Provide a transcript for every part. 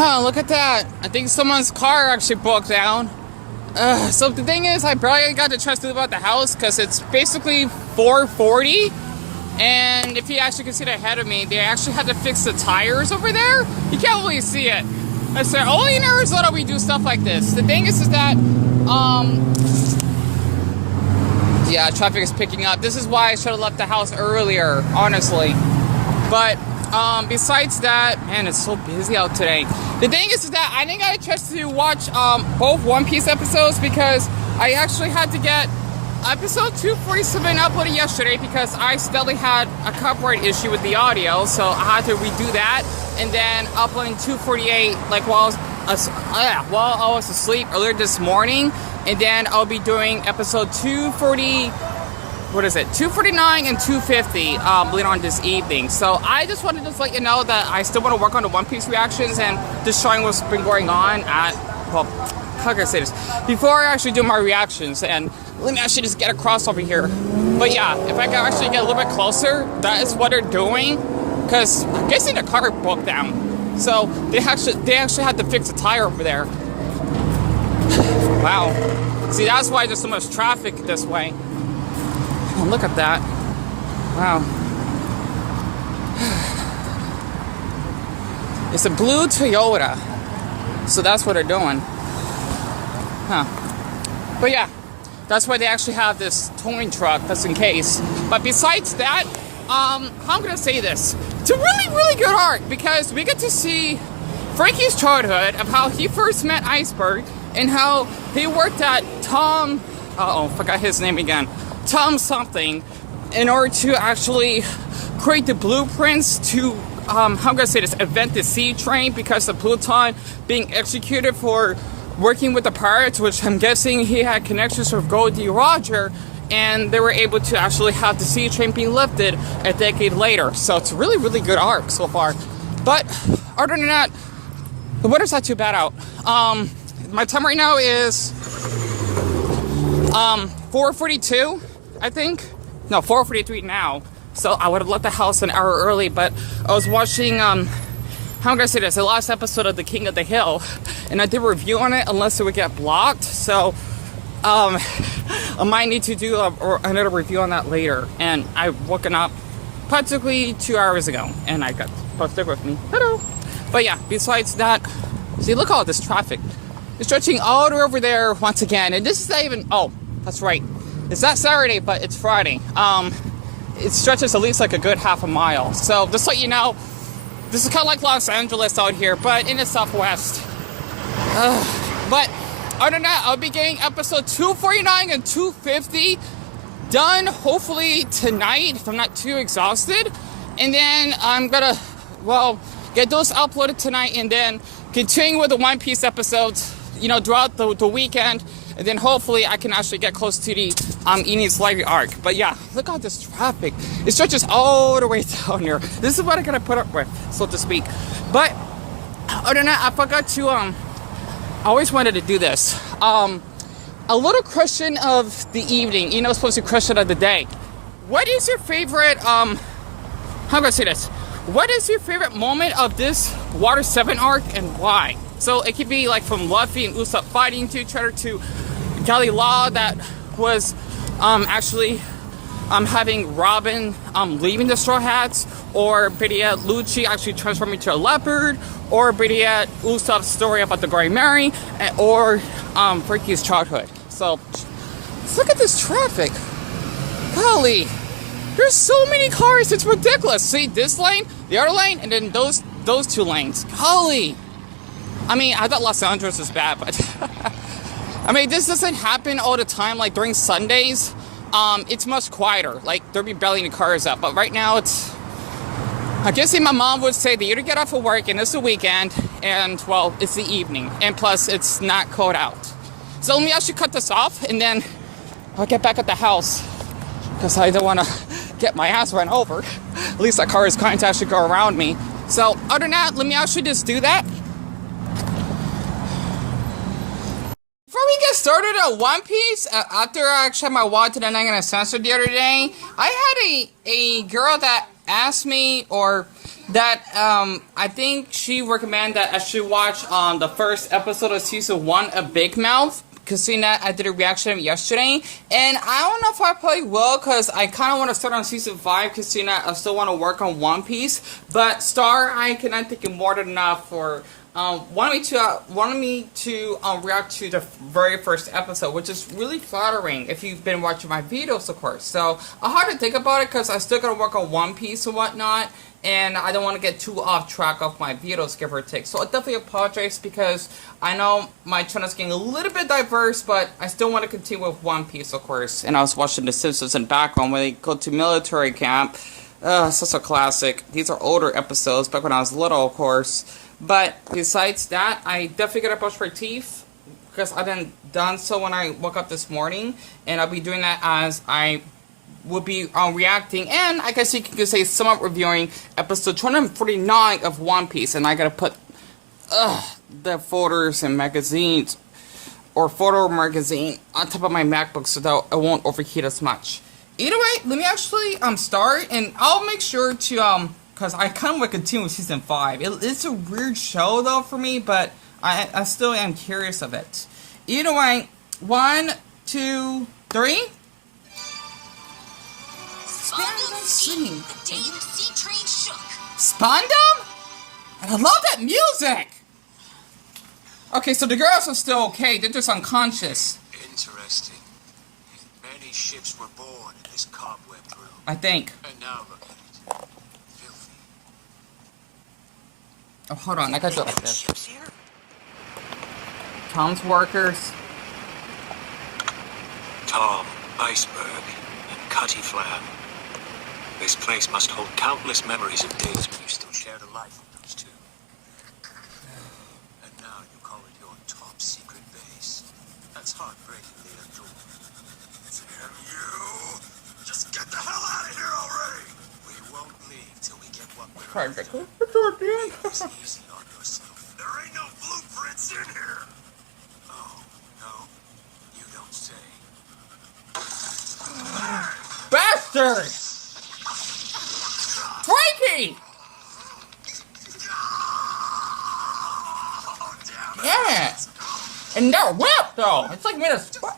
Huh, look at that. I think someone's car actually broke down. So the thing is, I barely got the chance to about the house because it's basically 4:40. And if you actually can see it ahead of me, they actually had to fix the tires over there. You can't really see it. I said, only in Arizona we do stuff like this. The thing is that, yeah, traffic is picking up. This is why I should have left the house earlier, honestly. But, besides that, man, it's so busy out today. The thing is that I didn't get a chance to watch, both One Piece episodes because I actually had to get episode 247 uploaded yesterday because I still had a copyright issue with the audio, so I had to redo that, and then uploading 248 like while I was asleep earlier this morning, and then I'll be doing episode 249 and 250 later on this evening. So I just wanted to let you know that I still want to work on the One Piece reactions and just showing what's been going on at, well, how can I say this? Before I actually do my reactions, and let me actually just get across over here. But yeah, if I can actually get a little bit closer, that is what they're doing. Because I'm guessing the car broke down. So they actually had to fix a tire over there. Wow. See, that's why there's so much traffic this way. Oh, look at that. Wow. It's a blue Toyota. So that's what they're doing. Huh. But yeah, that's why they actually have this towing truck, just in case. But besides that, how I'm gonna say this, it's a really, really good arc because we get to see Franky's childhood of how he first met Iceberg and how he worked at Tom, forgot his name again, Tom something, in order to actually create the blueprints to, how I'm gonna say this, invent the sea train because of Pluton being executed for working with the pirates, which I'm guessing he had connections with Goldie Roger, and they were able to actually have the sea train being lifted a decade later. So it's a really, really good arc so far. But other than that, the weather's not too bad out. My time right now is 4:42, I think. No, 4:43 now. So I would have left the house an hour early, but I was watching, how am I gonna say this, the last episode of The King of the Hill, and I did a review on it unless it would get blocked, so I might need to do another review on that later. And I've woken up practically 2 hours ago, and I got posted with me. Hello. But yeah, besides that, see, look at all this traffic. It's stretching all the way over there once again, and this is not even, oh, that's right. It's not Saturday, but it's Friday. It stretches at least like a good half a mile. So just so you know, this is kind of like Los Angeles out here, but in the Southwest. But other than that, I'll be getting episode 249 and 250 done hopefully tonight if I'm not too exhausted. And then I'm gonna, well, get those uploaded tonight and then continue with the One Piece episodes, you know, throughout the weekend. And then hopefully I can actually get close to the Enid's Library arc. But yeah, look at all this traffic. It stretches all the way down here. This is what I gotta put up with, so to speak. But other than that, I forgot to, I always wanted to do this. A little question of the evening, you know, supposed to be question of the day. What is your favorite, how am I gonna say this? What is your favorite moment of this Water 7 arc and why? So it could be like from Luffy and Usopp fighting to each other to Gally Law that was actually having Robin leaving the Straw Hats, or Bedia Lucci actually transforming into a leopard, or Bedia Usopp's story about the Grey Mary, or Franky's childhood. So let's look at this traffic. Golly, there's so many cars, it's ridiculous. See, this lane, the other lane, and then those two lanes. Golly. I mean, I thought Los Angeles was bad, but I mean, this doesn't happen all the time. Like during Sundays, it's much quieter. Like there'll be barely any cars up. But right now, it's, I guess my mom would say that you get off of work and it's the weekend, and well, it's the evening, and plus it's not cold out. So let me actually cut this off, and then I'll get back at the house because I don't want to get my ass run over. At least that car is kind to actually go around me. So other than that, let me actually just do that. started at One Piece after I actually had my watch and I'm gonna censor the other day. I had a girl that asked me, or that I think she recommended that I should watch the first episode of season 1 of Big Mouth. Christina, I did a reaction of it yesterday, and I don't know if I probably will, because I kind of want to start on season 5, Christina. I still want to work on One Piece, but Star, I cannot think of more than enough for wanted me to react to the very first episode, which is really flattering if you've been watching my videos, of course. So I had to think about it because I still gotta work on One Piece and whatnot, and I don't want to get too off track of my videos, give or take. So I definitely apologize because I know my channel's getting a little bit diverse, but I still want to continue with One Piece, of course. And I was watching The Simpsons in the background when they go to military camp. Such a classic. These are older episodes, back when I was little, of course. But besides that, I definitely gotta brush my teeth because I didn't done so when I woke up this morning, and I'll be doing that as I will be reacting, and I guess you could say somewhat reviewing episode 249 of One Piece. And I gotta put the folders and magazines, or photo magazine, on top of my MacBook so that it won't overheat as much. Either way, let me actually start, and I'll make sure to because I kind of want to continue with season 5. It's a weird show though for me, but I still am curious of it. Either way, 1, 2, 3. Spandam singing. The day the sea train shook. Spandam? And I love that music! Okay, so the girls are still okay, they're just unconscious. Interesting. Many ships were born in this cobweb room. I think. And now look at it. Filthy. Oh, hold on, I gotta do it like this. Ships here? Tom's workers. Tom, Iceberg, and Cutty Flam. This place must hold countless memories of days when you still shared a life with those two. And now you call it your top secret base. That's heartbreakingly adorable. Damn you! Just get the hell out of here already! We won't leave till we get what we're after. Take it easy on yourself. There ain't no blueprints in here! Oh, no? You don't say. Bastard! Franky! Yeah! And they're whipped though! It's like made of spikes.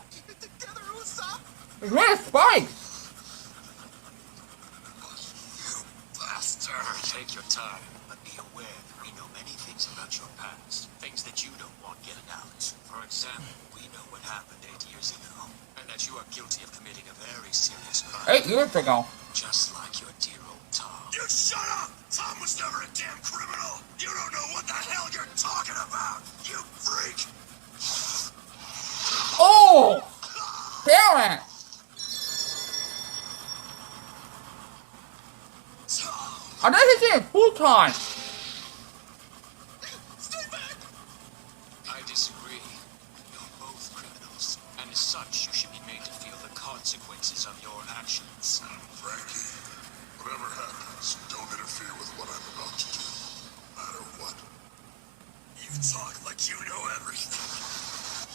It's made of spikes! Take your time, but be aware that we know many things about your past. Things that you don't want getting out. For example, we know what happened 8 years ago, and that you are guilty of committing a very serious crime. 8 years ago. Just like your dear old Tom. You shut up! Tom was never a damn criminal! You don't know what the hell you're talking about! You freak! Oh! Damn it! I thought he said Pluton! Stay back! I disagree. You're both criminals, and as such, you should be made to feel the consequences of your actions. Franky, whatever happens, don't interfere with what I'm about to do, no matter what. You talk like you know everything.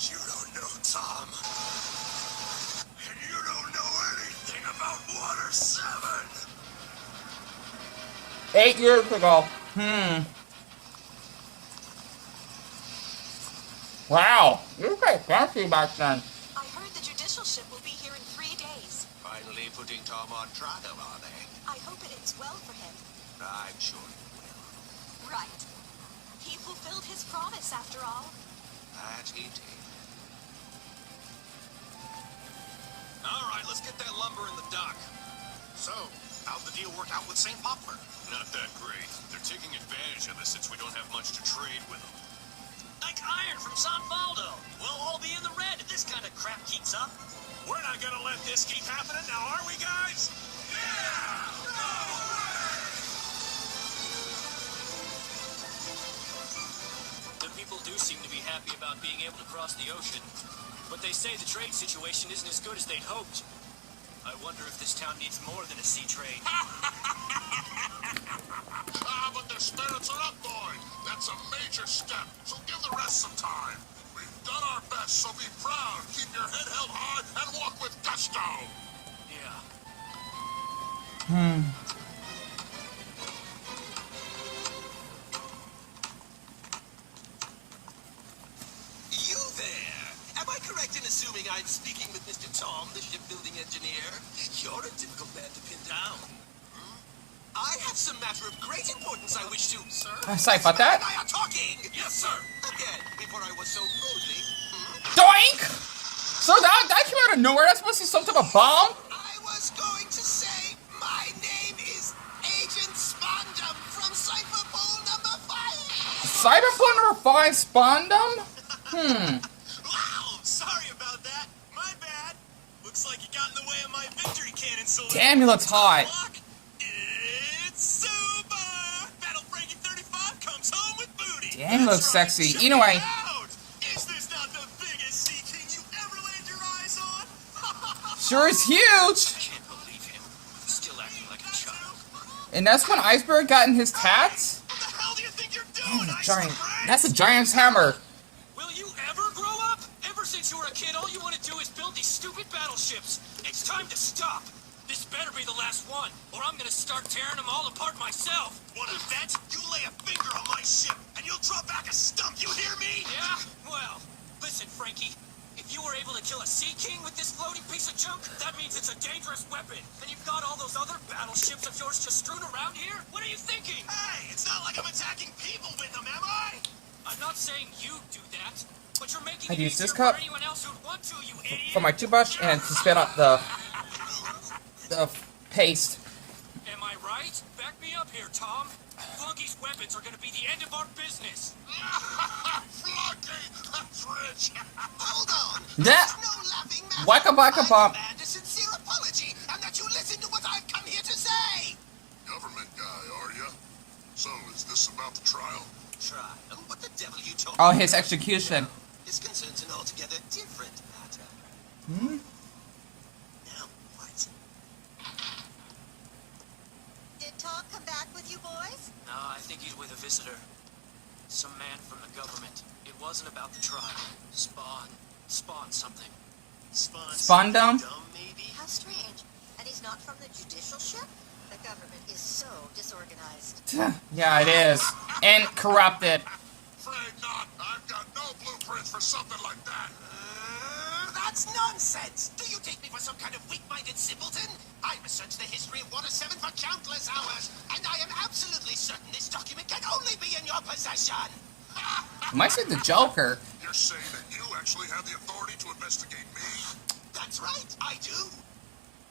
You don't know Tom. And you don't know anything about Water 7. 8 years ago. Wow, you were quite fancy back then. I heard the judicial ship will be here in 3 days. Finally putting Tom on trial, are they? I hope it ends well for him. I'm sure it will. Right. He fulfilled his promise after all. That he did. All right, let's get that lumber in the dock. So, how'd the deal work out with St. Poplar? Not that great. They're taking advantage of us since we don't have much to trade with them. Like iron from San Baldo. We'll all be in the red if this kind of crap keeps up. We're not gonna let this keep happening now, are we, guys? Yeah! No way! The people do seem to be happy about being able to cross the ocean, but they say the trade situation isn't as good as they'd hoped. I wonder if this town needs more than a sea trade. But their spirits are up, boy. That's a major step, so give the rest some time. We've done done our best, so be proud. Keep your head held high and walk with gusto. Yeah. You there! Am I correct in assuming I'm speaking with Mr. Tom, the shipbuilding engineer? You're a difficult man to pin down. I have some matter of great importance I wish to... Sir? Sorry about that. I are talking! Yes, sir! Again, before I was so rudely... Doink! So that came out of nowhere. That's supposed to be some type of bomb? I was going to say, my name is Agent Spandam from Cypherpole number 5! Cyberpunk number 5 Spandam? Wow, sorry about that. My bad. Looks like you got in the way of my victory cannon salute. Damn, he looks hot. It's super! Battle Franky 35 comes home with booty. Damn, he looks sexy. Anyway. Is this not the biggest sea king you ever laid your eyes on? Sure is huge. Can't believe him. Still acting like a child. And that's when Iceberg got in his tats? What the hell do you think you're doing, Giant. Iceberg? That's a giant's hammer. Will you ever grow up? Ever since you were a kid, all you want to do is build these stupid battleships. It's time to stop. This better be the last one, or I'm gonna start tearing them all apart myself. Want to bet? You lay a finger on my ship, and you'll drop back a stump, you hear me? Yeah? Well, listen, Frankie. If you were able to kill a sea king with this floating piece of junk, that means it's a dangerous weapon. And you've got all those other battleships of yours just strewn around here? What are you thinking? Hey, it's not like I'm attacking people with them, am I? I'm not saying you do that, but you're making I'd it use this easier for cup anyone else who'd want to, you idiot. for my toothbrush and to spit out the paste. Am I right? Back me up here, Tom. Flunky's weapons are gonna be the end of our business. Flunky, that's rich. Hold on. That There's no laughing matter. wacka wacka I pop. demand a sincere apology, and that you listen to what I've come here to say. Government guy, are you? So, is this about the trial? Trial? What the devil are you talking Oh, about? his execution. This concerns an altogether different matter. Now, what? Did Tom come back with you boys? No, I think he's with a visitor. Some man from the government. It wasn't about the trial. Spawn something. Spandam? Dumb, maybe? How strange. And he's not from the judicial ship? The government is so disorganized. Yeah, it is. And corrupted. Afraid not. I've got no blueprints for something like that. That's nonsense! Do you take me for some kind of weak-minded simpleton? I researched the history of Water 7 for countless hours, and I am absolutely certain this document can only be in your possession! Might say the Joker. You're saying that you actually have the authority to investigate me? That's right, I do!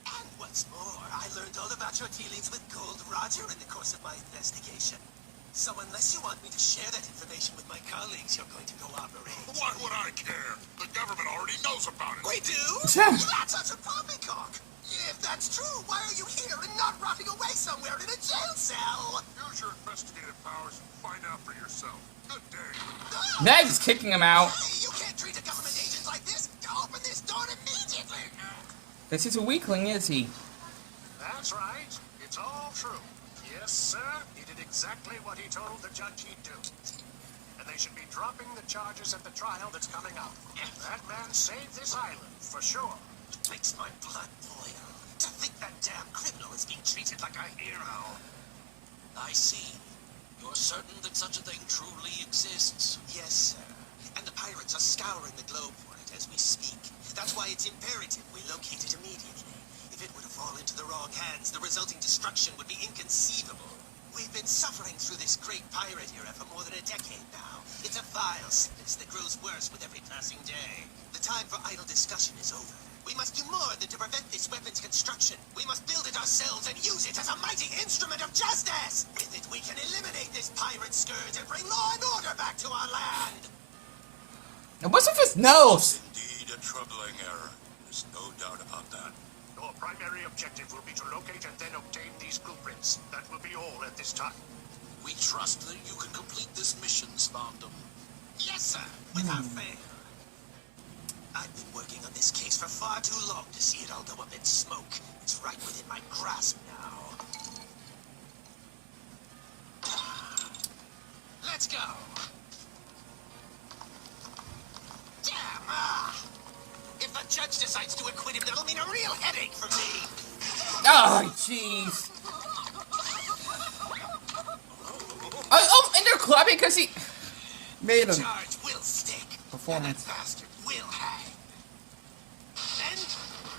And what's more, I learned all about your dealings with Gold Roger in the course of my investigation. So unless you want me to share that information with my colleagues, you're going to cooperate. Why would I care? The government already knows about it. We do? Yeah. That's such a poppycock! If that's true, why are you here and not rotting away somewhere in a jail cell? Use your investigative powers and find out for yourself. Good day. That is kicking him out. Hey, you can't treat a government agent like this! Open this door immediately! This is a weakling, is he? That's right. It's all true. Yes, sir. He did exactly what he told the judge he'd do. And they should be dropping the charges at the trial that's coming up. That man saved this island, for sure. It makes my blood boil. To think that damn criminal is being treated like a hero. I see. You're certain that such a thing truly exists? Yes, sir. And the pirates are scouring the globe for it as we speak. That's why it's imperative we locate it immediately. If it were to fall into the wrong hands, the resulting destruction would be inconceivable. We've been suffering through this great pirate era for more than a decade now. It's a vile sickness that grows worse with every passing day. The time for idle discussion is over. We must do more than to prevent this weapon's construction. We must build it ourselves and use it as a mighty instrument of justice. With it, we can eliminate this pirate scourge and bring law and order back to our land. And what's with his nose? Indeed a troubling error. There's no doubt about that. Your primary objective will be to locate and then obtain these blueprints. That will be all at this time. We trust that you can complete this mission, Spandam. Yes, sir. Without fail. I've been working on this case for far too long to see it all go up in smoke. It's right within my grasp now. Let's go. Damn! If the judge decides to acquit him, that'll mean a real headache for me. Oh, jeez. Oh, and they're clapping because he made The him. charge will stick. Performance. And that bastard will hang. Then,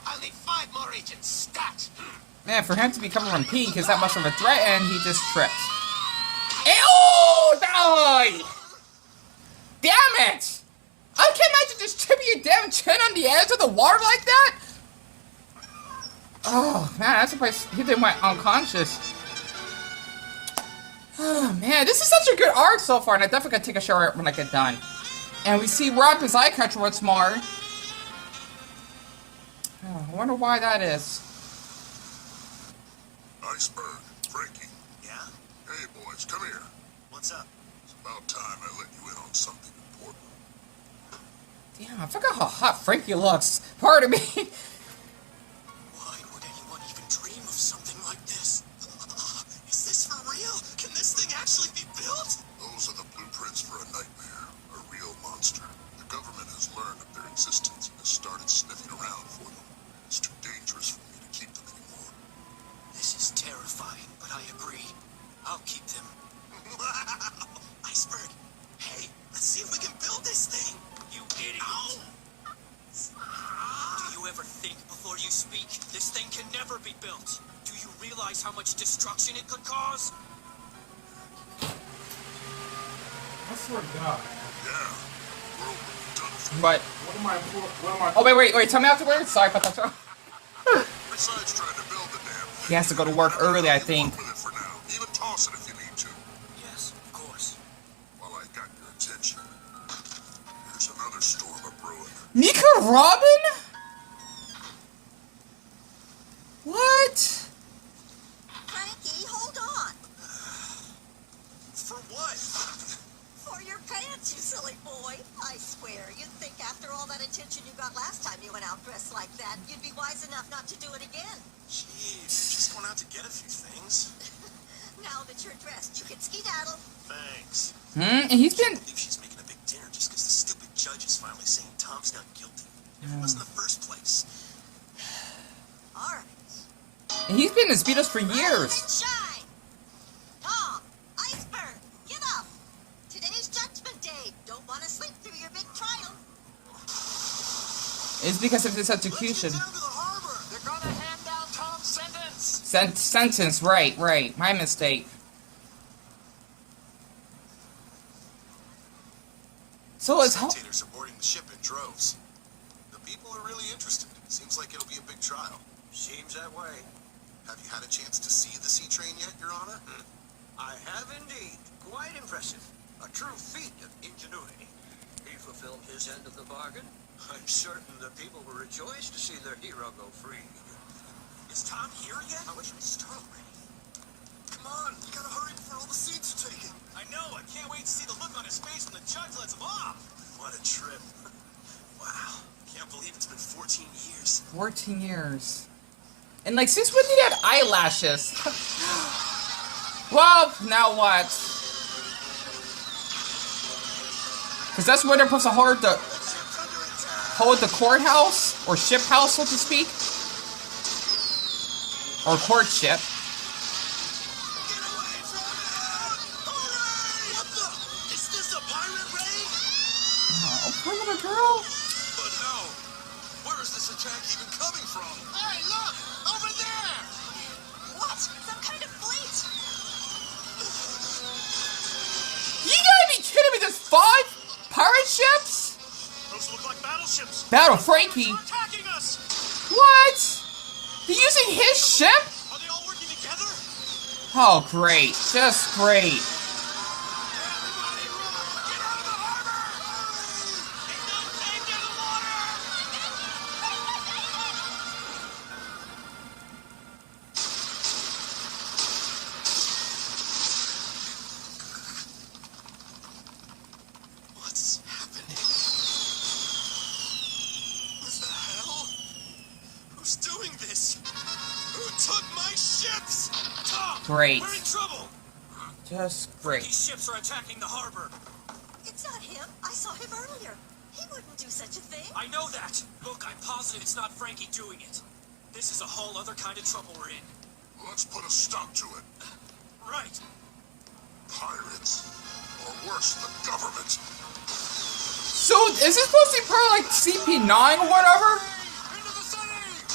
I'll need 5 more agents. Stat. Man, for him to be coming from Pink is that much of a threat, and he just tripped. Ew! Die! Damn it! I can't imagine just tripping your damn chin on the edge of the water like that! Oh, man, that's surprised he didn't went unconscious. Oh, man, this is such a good arc so far, and I definitely gotta take a shower when I get done. And we see Robin's eye catcher once more. Oh, I wonder why that is. Iceberg, Franky. Yeah? Hey, boys, come here. What's up? It's about time I let you in on something important. Damn, I forgot how hot Frankie looks. Pardon me. Why would anyone even dream of something like this? Is this for real? Can this thing actually be built? Those are the blueprints for a nightmare, a real monster. The government has learned of their existence and has started sniffing around for them. It's too dangerous for me to keep them anymore. This is terrifying, but I agree. I'll keep them. Wow! Iceberg! Hey, let's see if we can build this thing! You idiot! Ow! Do you ever think before you speak? This thing can never be built. Do you realize how much destruction it could cause? I swear to God. Yeah, we're done for. But, What am I? oh, wait, tell me afterwards? Sorry about that. Besides trying to build the damn thing, He has to go to work early, I think. With it for now. Even toss it if you need to. Yes, of course. While I got your attention, here's another storm of brewing. Nika Robin? What? Frankie, hold on. For what? For your pants, you silly boy. I swear, you'd think after all that attention you got last time you went out dressed like that, you'd be wise enough not to do it again. Jeez, just going out to get a few things. Now that you're dressed, you can skedaddle. Thanks. And he's been... I believe she's making a big dinner just because the stupid judge is finally saying Tom's not guilty. If it was in the first place. All right. And he's been in Speedos for Rise years. and shine. Tom, Iceberg, get up. Today's Judgment Day. Don't want to sleep through your big trial. It's because of this execution. Down to the harbor. They're gonna hand down Tom's sentence. Sentence, right. My mistake. So it's how... Spectators are boarding the ship in droves. The people are really interested. Seems like it'll be a big trial. Seems that way. Have you had a chance to see the sea train yet, Your Honor? I have indeed. Quite impressive. A true feat of ingenuity. He fulfilled his end of the bargain. I'm certain the people will rejoice to see their hero go free. Is Tom here yet? I wish we'd start already. Come on, we gotta hurry before all the seats are taken. I know. I can't wait to see the look on his face when the judge lets him off. What a trip. Wow, can't believe it's been 14 years. 14 years. And like, since when did he have eyelashes? Well, now what? Because that's where they're supposed to hold the courthouse, or ship house, so to speak. Or courtship. Get away from him! Hooray! What the? Is this a pirate raid? Oh, poor little girl. But how? Where is this attack even coming from? Hey, look! Over there! What? Some kind of fleet? You gotta be kidding me, there's 5 pirate ships? Those look like battleships. Battle Frankie. They're attacking us. What? They're using his ship? Are they all working together? Oh, great. Just great. Everybody run! Get out of the harbor! Ain't no time to the water! What's happening? What the hell? Who's doing this? Who took my ships? Tom! Great. We're in trouble! Just great. These ships are attacking the harbor. It's not him. I saw him earlier. He wouldn't do do such a thing. I know that. Look, I'm positive it's not Franky doing it. This is a whole other kind of trouble we're in. Let's put a stop to it. Right. Pirates. Or worse, the government. So, is this supposed to be part of, like, CP9 or whatever? Into the city!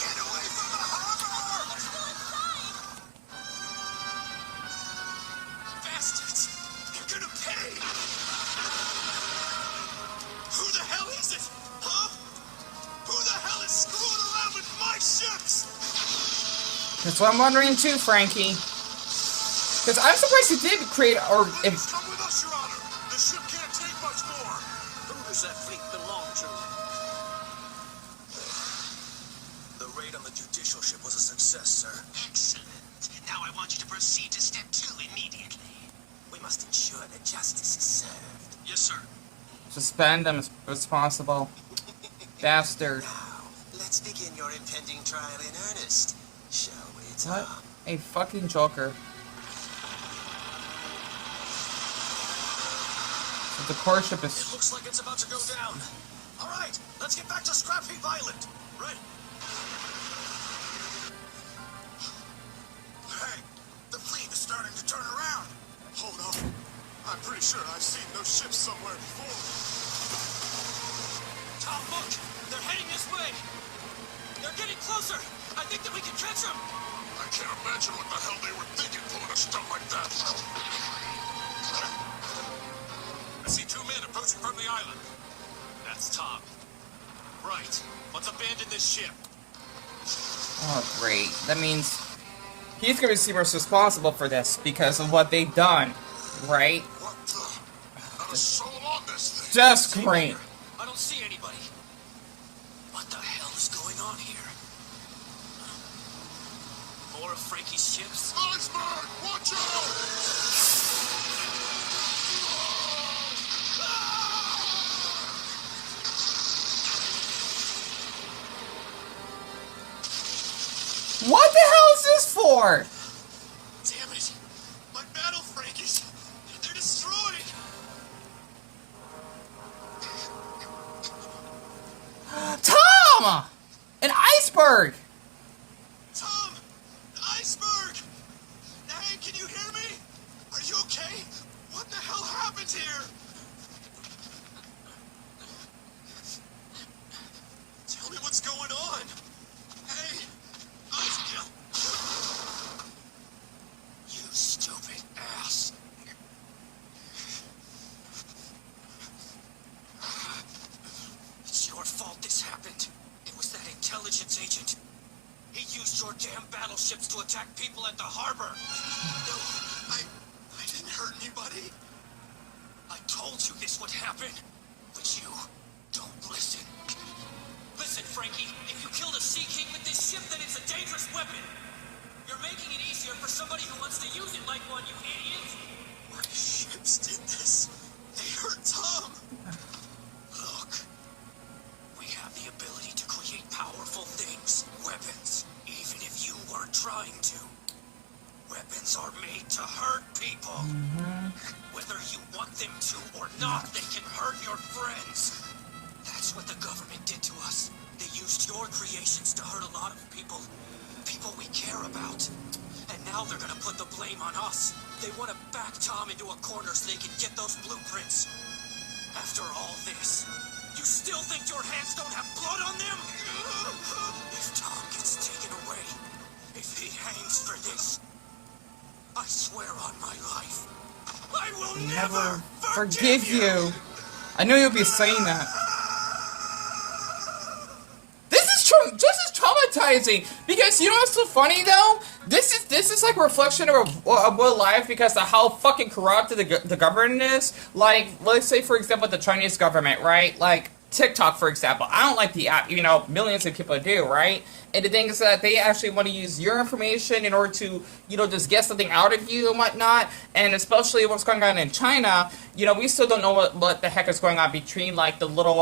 Get away from the harbor! They're still inside. Bastards! You're gonna pay! Who the hell is it? Huh? Who the hell is screwing around with my ships? That's what I'm wondering too, Franky. Because I'm surprised he did create, or if... Come with us, Your Honor. The ship can't take much more. Who does that fleet belong to? The raid on the judicial ship was a success, sir. Excellent. Now I want you to proceed to step 2 immediately. We must ensure that justice is served. Yes, sir. to Spandam is responsible. Bastard. Now, let's begin your impending trial in earnest, shall we, Tom? What? A fucking joker. So the core ship is... It looks like it's about to go down. All right, let's get back to Scrap Heap Island. Right. Hey, the fleet is starting to turn around. Hold on. I'm pretty sure I've seen those ships somewhere before. Tom, look! They're heading this way! They're getting closer! I think that we can catch them! I can't imagine what the hell they were thinking pulling a stunt like that. I see 2 men approaching from the island. That's Tom. Right. Let's abandon this ship. Oh, great. That means he's going to be seen as responsible for this because of what they've done, right? What the? Not a soul on this thing. Just great. I don't see anybody. What the hell is going on here? More of Franky's ships? Iceberg, watch out! What the hell is this for? Damn it! My battle Frankies! They're destroyed! Tom! An iceberg! Tom! Iceberg! Hey, can you hear me? Are you okay? What the hell happened here? Tell me what's going on. Hey, You stupid ass. It's your fault this happened. It was that intelligence agent. He used your damn battleships to attack people at the harbor. no, I didn't hurt anybody. I told you this would happen, but you don't listen. Listen, Franky, if you killed a Sea King with this ship, then it's a dangerous weapon. You're making it easier for somebody who wants to use it like one, you idiot. My ships did this. They hurt Tom. Look, we have the ability to create powerful things, weapons, even if you weren't trying to. Weapons are made to hurt people. Whether you want them to or not, they can hurt your friends. That's what the government did to us. They used your creations to hurt a lot of people. People we care about. And now they're gonna put the blame on us. They want to back Tom into a corner so they can get those blueprints. After all this, you still think your hands don't have blood on them? If Tom gets taken away, if he hangs for this, I swear on my life, I will never Forgive you. I knew you'd be saying that. This is traumatizing because you know what's so funny though? This is like a reflection of what life because of how fucking corrupt the government is. Like, let's say for example the Chinese government, right? Like TikTok, for example. I don't like the app. You know, millions of people do, right? And the thing is that they actually want to use your information in order to, you know, just get something out of you and whatnot. And especially what's going on in China, you know, we still don't know what the heck is going on between like the little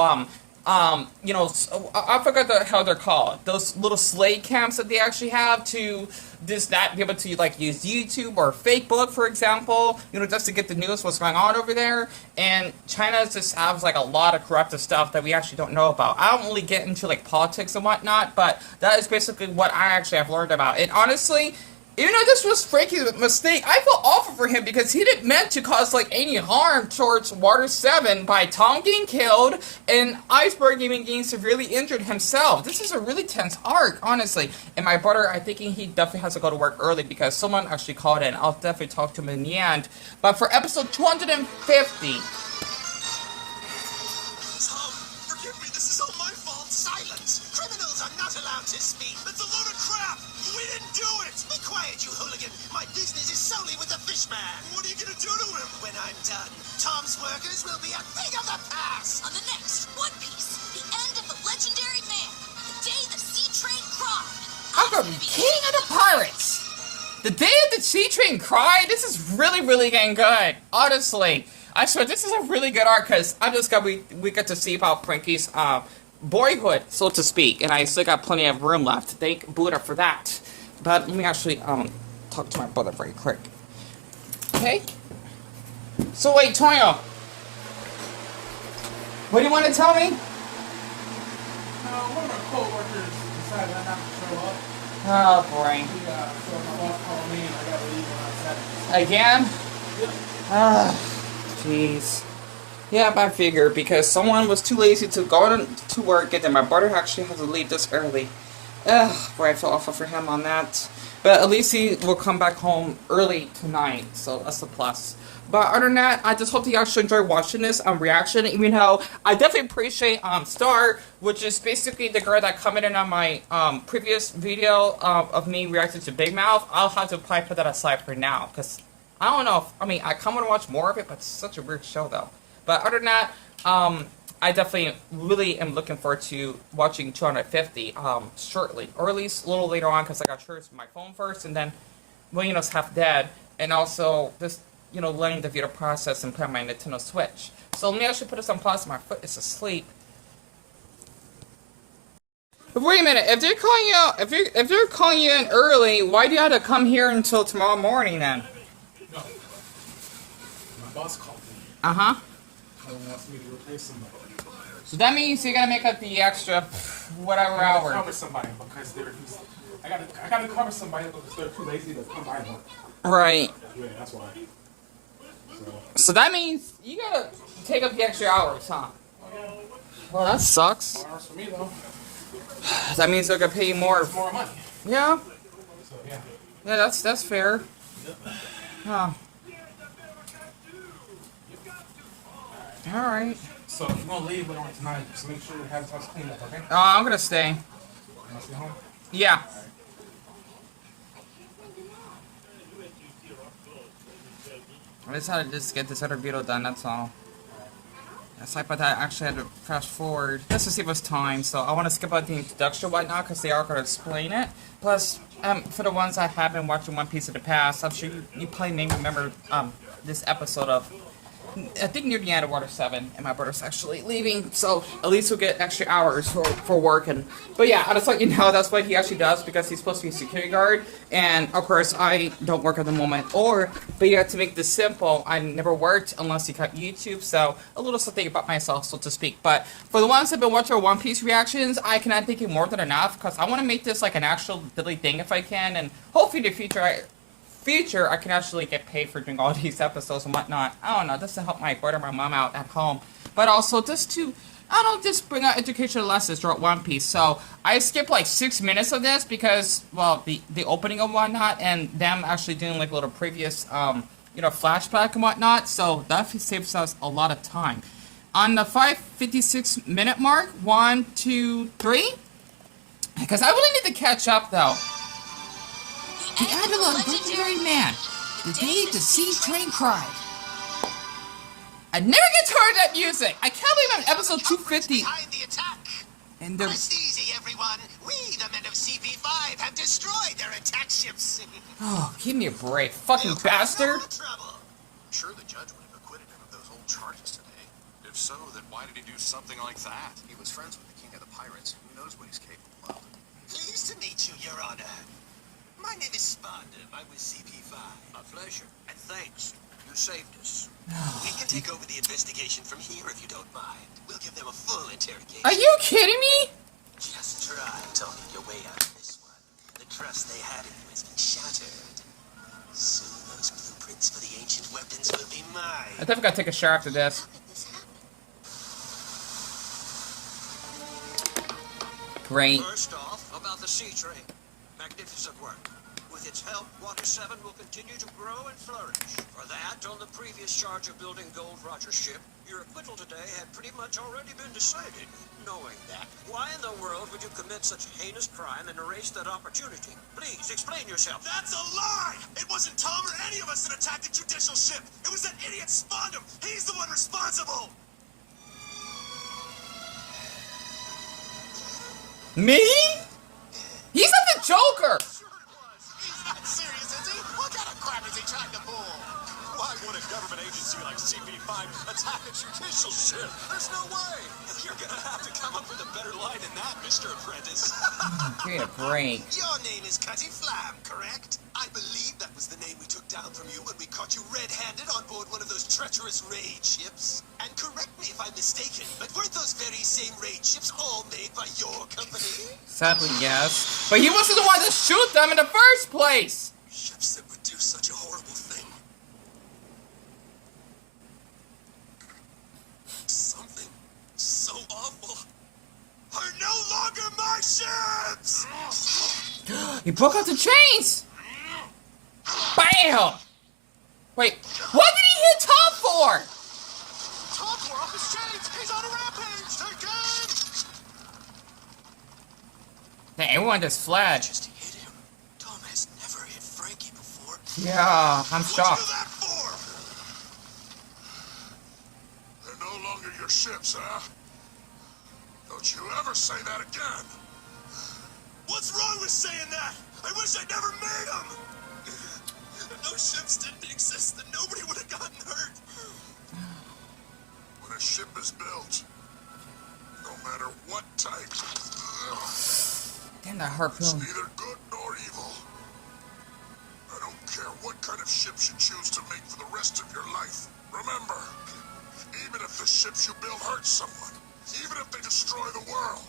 you know, I forgot how they're called. Those little slave camps that they actually have to just not be able to like use YouTube or Facebook, for example, you know, just to get the news what's going on over there. And China just has like a lot of corruptive stuff that we actually don't know about. I don't really get into like politics and whatnot, but that is basically what I actually have learned about. And honestly, even though this was Franky's mistake, I feel awful for him because he didn't meant to cause like any harm towards Water 7 by Tom getting killed and Iceberg even getting severely injured himself. This is a really tense arc, honestly. And my brother, I think he definitely has to go to work early because someone actually called in. I'll definitely talk to him in the end. But for episode 250... Tom, forgive me, this is all my fault. Silence! Criminals are not allowed to speak. That's a load of crap! We didn't do it! Be quiet, you hooligan! My business is solely with the fish man! What are you gonna do to him? When I'm done, Tom's workers will be a thing of the past! On the next One Piece, the end of the legendary man, the day the sea train cried. I'm the king of the pirates! The day of the sea train cried? This is really, really getting good. Honestly. I swear, this is a really good arc because I just got, we get to see about Franky's, boyhood, so to speak, and I still got plenty of room left. Thank Buddha for that. But let me actually talk to my brother very quick. Okay? So wait, Toyo. What do you want to tell me? One of my co-workers decided not to show up. Oh boy. So my boss called me and I got to leave when I said. Again? Yep. Ah, jeez. Yeah, I figured because someone was too lazy to go to work, and then my brother actually has to leave this early. Ugh, boy, I feel awful for him on that. But at least he will come back home early tonight, so that's a plus. But other than that, I just hope that you actually enjoy watching this reaction, even though I definitely appreciate Star, which is basically the girl that commented on my previous video of me reacting to Big Mouth. I'll have to probably put that aside for now, because I don't know if, I mean, I kind of want to watch more of it, but it's such a weird show, though. But other than that, I definitely really am looking forward to watching 250 shortly, or at least a little later on, because I got sure my phone first, and then William's half dead, and also just, you know, letting the video process and play on my Nintendo Switch. So let me actually put this on pause. My foot is asleep. But wait a minute, if they're calling you out, if they're calling you in early, why do you have to come here until tomorrow morning then? No. My boss called me. Uh-huh. He wants me to replace somebody. So that means you're gonna make up the extra whatever I gotta hour. cover somebody because I gotta cover somebody because they're too lazy to come by work. Right. Yeah, that's why. So that means you gotta take up the extra hours, huh? Well, that sucks. More hours for me though. That means they're gonna pay you more. It's more money. Yeah. So yeah. Yeah, that's fair. Huh. All right. So if you're gonna leave later on tonight, just make sure you have the house cleaned up, okay? I'm gonna stay. You wanna stay home? Yeah. I just had to just get this other video done, that's all. Aside from that, I actually had to fast forward just to save us time, so I want to skip out the introduction and whatnot because they are going to explain it. Plus, for the ones that have been watching One Piece in the past, I'm sure you probably may remember this episode of, I think near the end of Water 7, and my brother's actually leaving, so at least we'll get extra hours for work. But yeah, I'll just let you know that's what he actually does because he's supposed to be a security guard, and of course I don't work at the moment. But you have to make this simple, I never worked unless you cut YouTube, so a little something about myself, so to speak. But for the ones that have been watching our One Piece reactions, I cannot thank you more than enough because I want to make this like an actual daily thing if I can, and hopefully in the future I can actually get paid for doing all these episodes and whatnot. I don't know, just to help my brother and my mom out at home, but also just to, I don't know, just bring out educational lessons throughout One Piece. So I skipped like 6 minutes of this because, well, the opening and whatnot, and them actually doing like a little previous you know, flashback and whatnot, so that saves us a lot of time. On the 5:56 minute mark, 1, 2, 3, because I really need to catch up though. The end of the legendary man. The day the sea train cried. I never get tired of that music. I can't believe I'm in episode 250. Behind the attack. And Rest easy, everyone. We, the men of CP5, have destroyed their attack ships. oh, give me a break, fucking bastard. No trouble. I'm sure the judge would have acquitted him of those old charges today. If so, then why did he do something like that? He was friends with the king of the pirates. Who knows what he's capable of? Pleased to meet you, Your Honor. My name is Spandam. I'm with CP5. A pleasure, and thanks. You saved us. We can take over the investigation from here if you don't mind. We'll give them a full interrogation. Are you kidding me? Just try talking your way out of this one. The trust they had in you has been shattered. Soon those blueprints for the ancient weapons will be mine. I think I gotta take a shower after this. How did this happen? Great. First off, about the sea train. Magnificent work. With its help, Water 7 will continue to grow and flourish. For that, on the previous charge of building Gold Roger's ship, your acquittal today had pretty much already been decided. Knowing that, why in the world would you commit such a heinous crime and erase that opportunity? Please, explain yourself. That's a lie! It wasn't Tom or any of us that attacked the judicial ship! It was that idiot Spandam! He's the one responsible! Me? He's not the Joker! Sure it was! He's not serious, is he? What kind of crap is he trying to pull? Why would a government agency like CP5 attack a judicial ship? There's no way! You're gonna have to come up with a better line than that, Mr. Apprentice. Give me a break. Your name is Cutty Flam, correct? I believe that was the name we took down from you when we caught you red-handed on board one of those treacherous raid ships. And correct me if I'm mistaken, but weren't those very same raid ships all made by your company? Sadly, yes. But he wasn't the one to shoot them in the first place! Ships that would do such a horrible thing. Something so awful are no longer my ships! He broke out the chains! Bam! Wait, what did he hit Tom for? Tom tore off his chains! He's on a rampage! Take him! Dang, everyone just fled. Just hit him. Tom has never hit Franky before. Yeah, I'm What'd you shocked. do that for? They're no longer your ships, huh? Don't you ever say that again. What's wrong with saying that? I wish I'd never made them! If those ships didn't exist, then nobody would have gotten hurt. When a ship is built, no matter what type, Damn that it's harpoon. neither good nor evil. I don't care what kind of ships you choose to make for the rest of your life. Remember, even if the ships you build hurt someone, even if they destroy the world,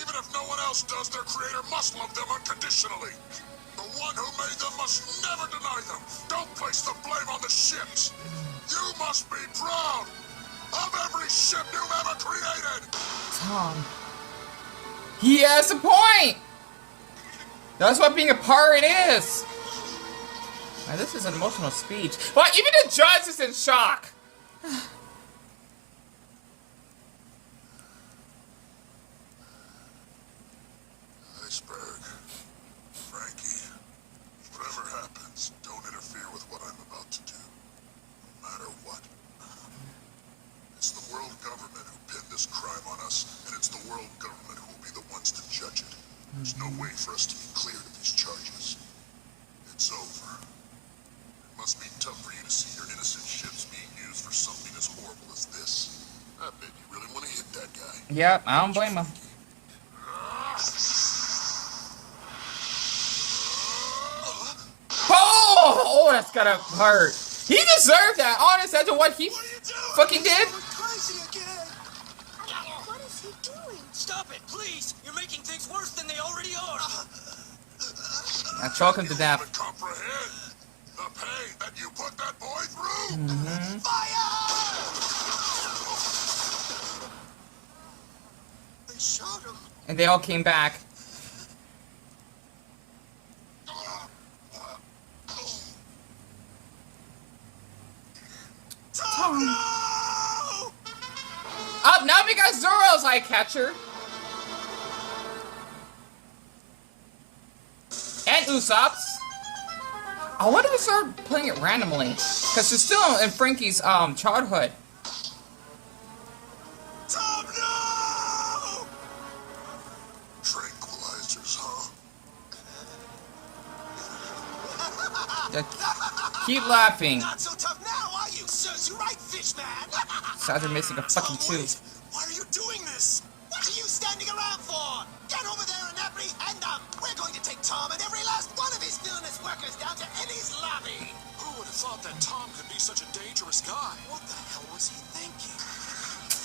even if no one else does, their creator must love them unconditionally. The one who made them must never deny them. Don't place the blame on the ships. You must be proud of every ship you've ever created. Tom. He has a point! That's what being a pirate is! Now, this is an emotional speech. Well, even the judge is in shock! Iceberg, Franky, whatever happens, don't interfere with what I'm about to do. No matter what. It's the world government who pinned this crime on us, and it's the world government who will be the ones to judge it. There's no way for us to be cleared of these charges. It's over. It must be tough for you to see your innocent ships being used for something as horrible as this. I bet you really want to hit that guy. Yep, I don't blame him. Oh, that's gotta hurt. He deserved that, honest, after what he fucking did. Crazy again. What is he doing? Stop it, please. You're making things worse than they already are. I choke him to death. To comprehend the pain that you put that boy through. Fire! They shot him. And they all came back. Tom, no! Up now we got Zoro's eye catcher. And Usopp's. I wonder if we start playing it randomly. Because it's still in Franky's childhood. Tom, no! Tranquilizers, huh? Keep laughing. Not so tough now, are you? Serves you right, fish fishman! Sounds are missing a fucking Tom, tooth. wait. Why are you doing this? What are you standing around for? Get over there and apprehend them! We're going to take Tom and every last one of his villainous workers down to Eddie's lobby! Who would have thought that Tom could be such a dangerous guy? What the hell was he thinking?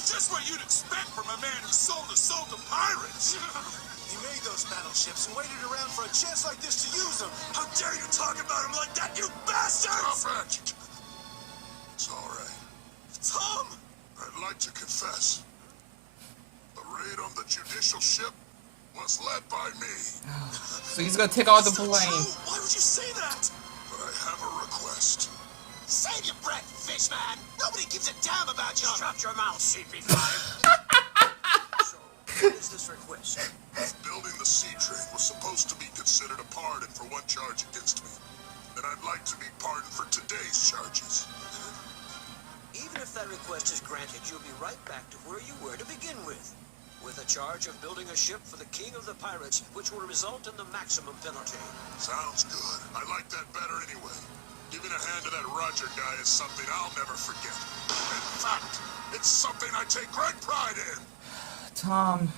Just what you'd expect from a man who sold his soul to pirates. He made those battleships and waited around for a chance like this to use them. How dare you talk about him like that, you bastards! Stop it! It's all right. Tom! I'd like to confess. The raid on the judicial ship was led by me. So he's gonna take all the That's not blame. true. Why would you say that? But I have a request. Save your breath, fishman! Nobody gives a damn about you! Shut your mouth, CP5! So, what is this request? Building the sea train was supposed to be considered a pardon for one charge against me. And I'd like to be pardoned for today's charges. Even if that request is granted, you'll be right back to where you were to begin with a charge of building a ship for the king of the pirates, which will result in the maximum penalty. Sounds good. I like that better anyway. Giving a hand to that Roger guy is something I'll never forget. In fact, it's something I take great pride in. Tom.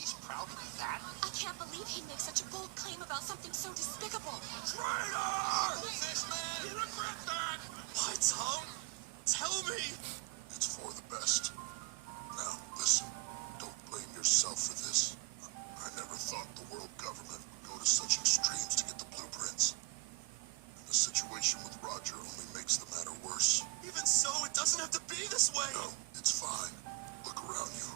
He's proud of that. I can't believe he makes such a bold claim about something so despicable. Traitor! Fishman! You regret that! Why, Tom? Tell me! It's for the best. Now, listen. Don't blame yourself for this. I never thought the world government would go to such extremes to get the blueprints. And the situation with Roger only makes the matter worse. Even so, it doesn't have to be this way! No, it's fine. Look around you.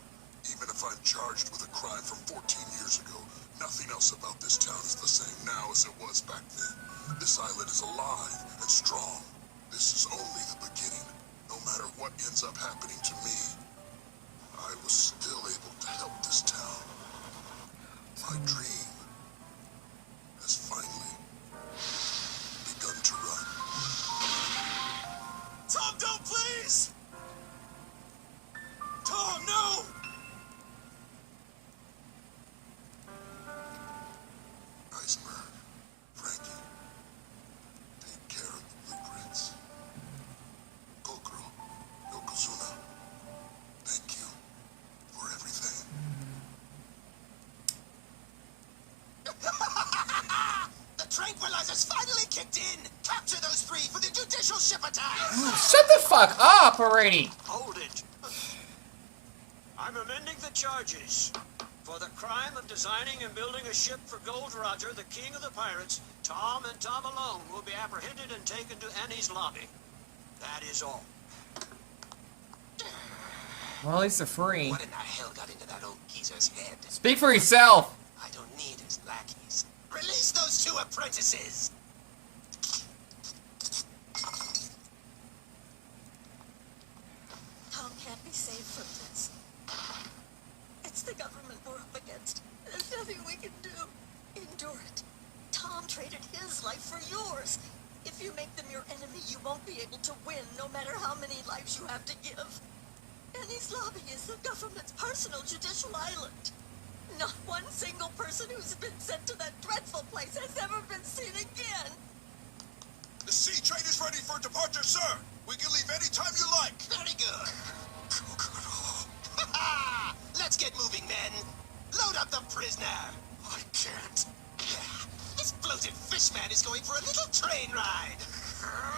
Even if I'm charged with a crime from 14 years ago, nothing else about this town is the same now as it was back then. This island is alive and strong. This is only the beginning. No matter what ends up happening to me, I was still able to help this town. My dream has finally begun to run. Tom, don't, please! Tom, no! Iceberg, Franky, take care of the blueprints. Kokoro, Yokozuna, thank you for everything. The tranquilizers finally kicked in! Capture those three for the judicial ship attack! Shut the fuck up already. Hold it. I'm amending the charges. For the crime of designing and building a ship for Gold Roger, the king of the pirates, Tom and Tom alone will be apprehended and taken to Annie's lobby. That is all. Well, at least they're free. What in the hell got into that old geezer's head? Speak for yourself. I don't need his lackeys. Release those 2 apprentices! Tom can't be saved from this. It's the government we're up against. There's nothing we can do. Endure it. Tom traded his life for yours. If you make them your enemy, you won't be able to win, no matter how many lives you have to give. Annie's lobby is the government's personal judicial island. Not one single person who's been sent to that dreadful place has ever been seen again. The sea train is ready for departure, sir! We can leave any time you like! Very good. Let's get moving, men. Load up the prisoner. I can't. This bloated fishman is going for a little train ride.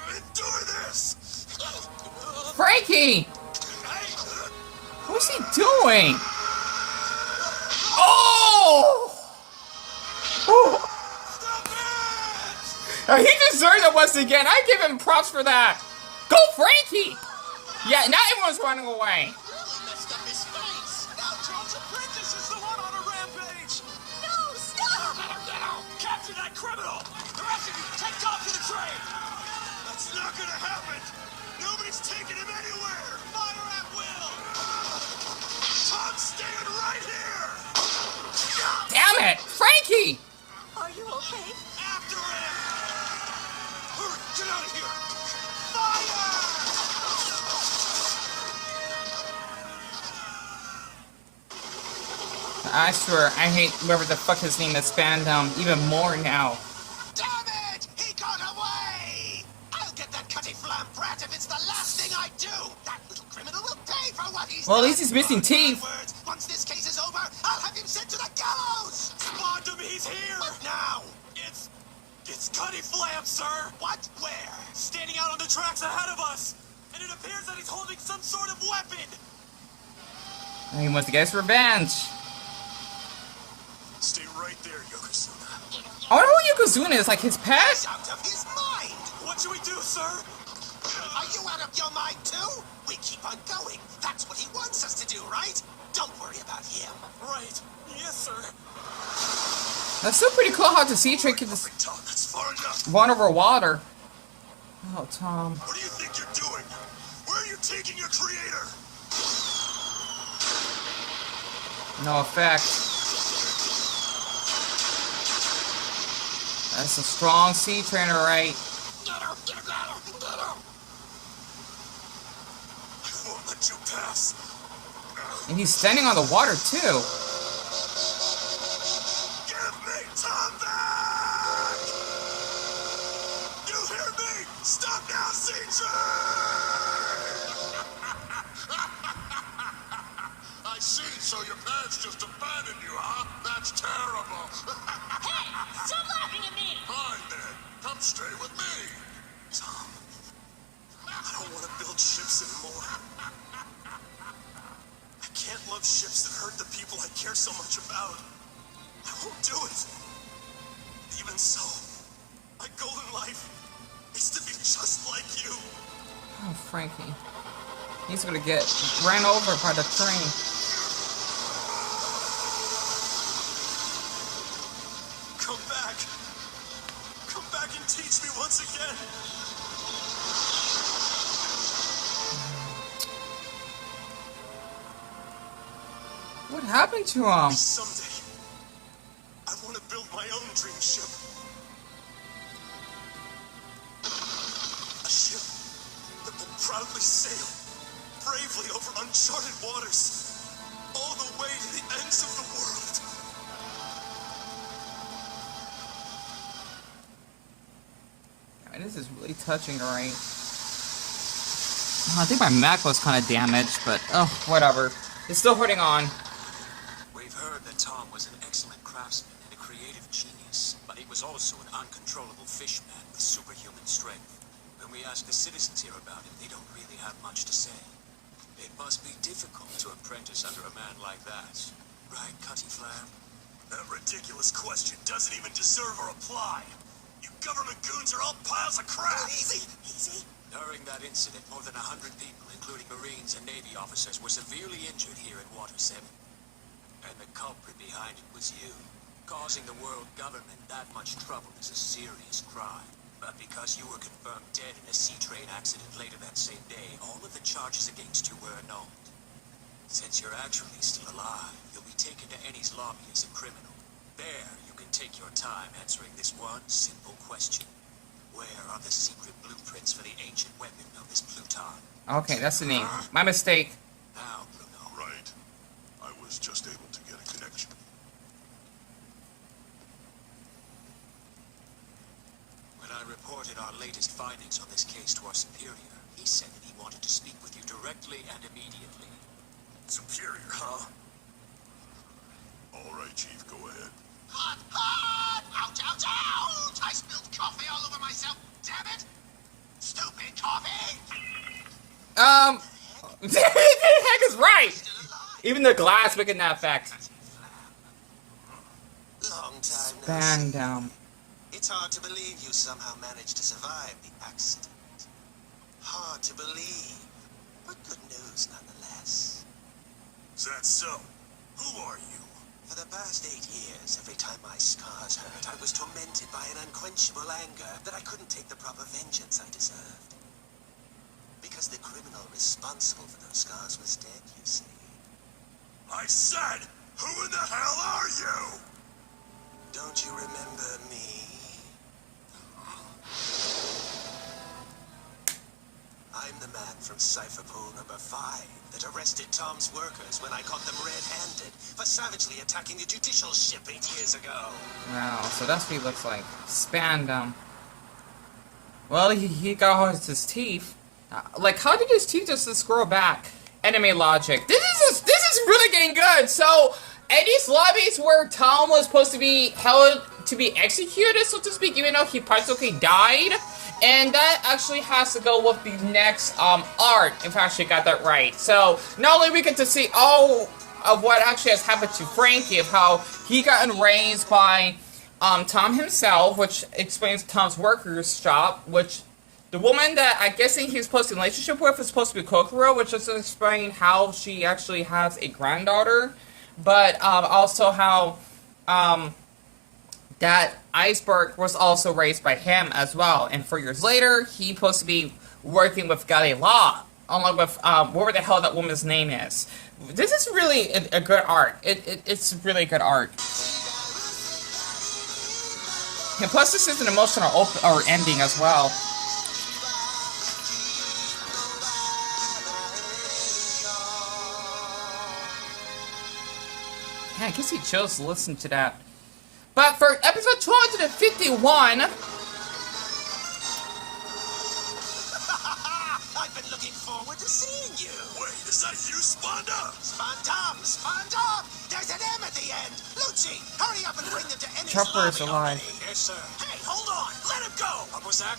Endure this! Franky! What's he doing? Oh! Oh! Stop it! He deserved it once again. I give him props for that. Go, Franky! Yeah, now everyone's running away. Really messed up his face. Now Tom's apprentice is the one on a rampage. No, stop! Let him down. Capture that criminal. The rest of you, take Tom to the train. That's not gonna happen! Nobody's taking him anywhere! Fire at will. Tom's staying right here! Damn it! Franky! Are you okay? After him! Hurry, get out of here! Fire! I swear, I hate whoever the fuck his name is, Spandam, even more now. Damn it! He got away! I'll get that cutty flam brat if it's the last thing I do! Well, at least he's missing teeth. Once this case is over, I'll have him sent to the gallows! Spandam, he's here! What now? It's Cuddy Flam, sir! What? Where? Standing out on the tracks ahead of us! And it appears that he's holding some sort of weapon! He wants to get his revenge. Stay right there, Yokozuna. I wonder who Yokozuna is, like his pet? He's out of his mind! What should we do, sir? Are you out of your mind, too? We keep on going. That's what he wants us to do, right? Don't worry about him. Right. Yes, sir. That's still pretty cool how the sea train can just Tom, that's far enough. run over water. Oh, Tom. What do you think you're doing? Where are you taking your creator? No effect. That's a strong sea trainer, right? Get him! Get him! Get him! I won't let you pass. And he's standing on the water, too. Give me Tom back! You hear me? Stop now, CJ! I see, so your parents just abandoned you, huh? That's terrible. Hey, stop laughing at me! Fine then, come stay with me. Tom, I don't want to build ships anymore. I can't love ships that hurt the people I care so much about. I won't do it. Even so, my goal in life is to be just like you. Oh, Frankie. He's gonna get ran over by the train. Come back. Come back and teach me once again. What happened to him? Someday, I want to build my own dream ship. A ship that will proudly sail bravely over uncharted waters, all the way to the ends of the world. I mean, this is really touching, right? I think my Mac was kind of damaged, but oh, whatever. It's still holding on. We've heard that Tom was an excellent craftsman and a creative genius, but he was also an uncontrollable fishman with superhuman strength. When we ask the citizens here about him, they don't really have much to say. It must be difficult to apprentice under a man like that. Right, Cutty Flam? That ridiculous question doesn't even deserve a reply. You government goons are all piles of crap. Easy, easy. During that incident, more than 100 people, including Marines and Navy officers, were severely injured here in Water 7. And the culprit behind it was you. Causing the world government that much trouble is a serious crime. But because you were confirmed dead in a sea train accident later that same day, all of the charges against you were annulled. Since you're actually still alive, you'll be taken to Ennie's lobby as a criminal. There, you can take your time answering this one simple question. Where are the secret blueprints for the ancient weapon known as Pluton? Okay, that's the name. My mistake. Now, Bruno. Right. I was just able to get a connection. When I reported our latest findings on this case to our superior, he said that he wanted to speak with you directly and immediately. Superior, huh? All right, Chief, go ahead. Hot, hot! Ouch, ouch, ouch! I spilled coffee all over myself, damn it! Stupid coffee! The heck is right! Even the glass making that effect. Long time no see. Spandam. It's hard to believe you somehow managed to survive the accident. Hard to believe, but good news nonetheless. Is that so? Who are you? For the past 8 years, every time my scars hurt, I was tormented by an unquenchable anger that I couldn't take the proper vengeance I deserved. Because the criminal responsible for those scars was dead, you see. I said, who in the hell are you? Don't you remember me? I'm the man from Cipher Pool number 5 that arrested Tom's workers when I caught them red-handed for savagely attacking the judicial ship 8 years ago. Wow, so that's what he looks like. Spandam. Well, he got his teeth. Like, how did his teeth just grow back? anime logic. This is really getting good. So, at these lobbies where Tom was supposed to be held to be executed, so to speak, even though he practically died, and that actually has to go with the next art, if I actually got that right. So, not only we get to see all of what actually has happened to Franky, of how he got raised by Tom himself, which explains Tom's workers shop, which the woman that I'm guessing he's supposed to be in a relationship with is supposed to be Kokoro, which doesn't explain how she actually has a granddaughter, but also how that Iceberg was also raised by him as well, and 4 years later, he's supposed to be working with Galila, along with whatever the hell that woman's name is. This is really a good art. It's really good art. And plus, this is an emotional or ending as well. Yeah, I guess he chose to listen to that. But for episode 251... I've been looking forward to seeing you. Wait, is that you, Spandam? Spandam! Spandam! There's an M at the end. Lucci, hurry up and bring them to any Chopper is lobby alive. opening. Yes, sir. Hey, hold on. Let him go. What was that?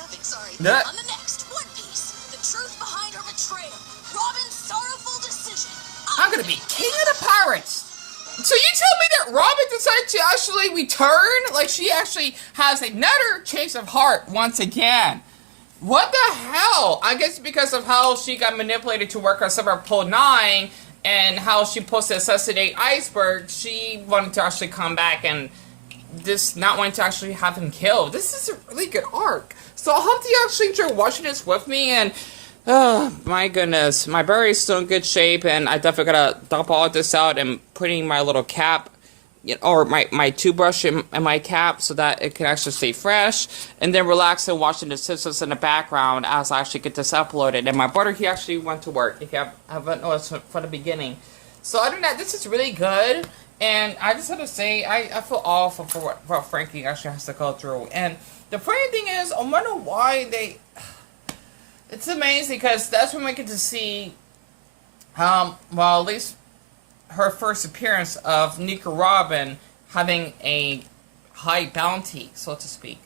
Nothing, sorry. That- On the next One Piece, the truth behind her betrayal, Robin's sorrowful decision. I'm gonna be king of the pirates! So you tell me that Robin decided to actually return? Like, she actually has another change of heart once again. What the hell? I guess because of how she got manipulated to work on Silver Pole 9 and how she supposed to assassinate Iceberg, she wanted to actually come back and just not wanting to actually have him killed. This is a really good arc. So I hope you actually enjoy watching this with me, and oh my goodness, my berry's still in good shape, and I definitely gotta dump all of this out and putting my little cap, or my toothbrush in my cap so that it can actually stay fresh, and then relax and watching the Simpsons in the background as I actually get this uploaded. And my brother, he actually went to work, if you haven't noticed from the beginning. So other than that, this is really good, and I just have to say, I feel awful for what Franky actually has to go through. And the funny thing is, I wonder why they... It's amazing, because that's when we get to see, well, at least her first appearance of Nika Robin having a high bounty, so to speak.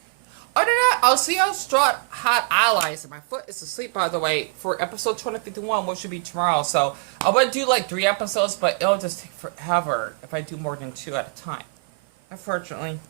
Other than that, I'll see how Strut had allies, and my foot is asleep, by the way, for episode 251, which should be tomorrow. So I would do like 3 episodes, but it'll just take forever if I do more than 2 at a time, unfortunately.